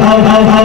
help, help, help, help.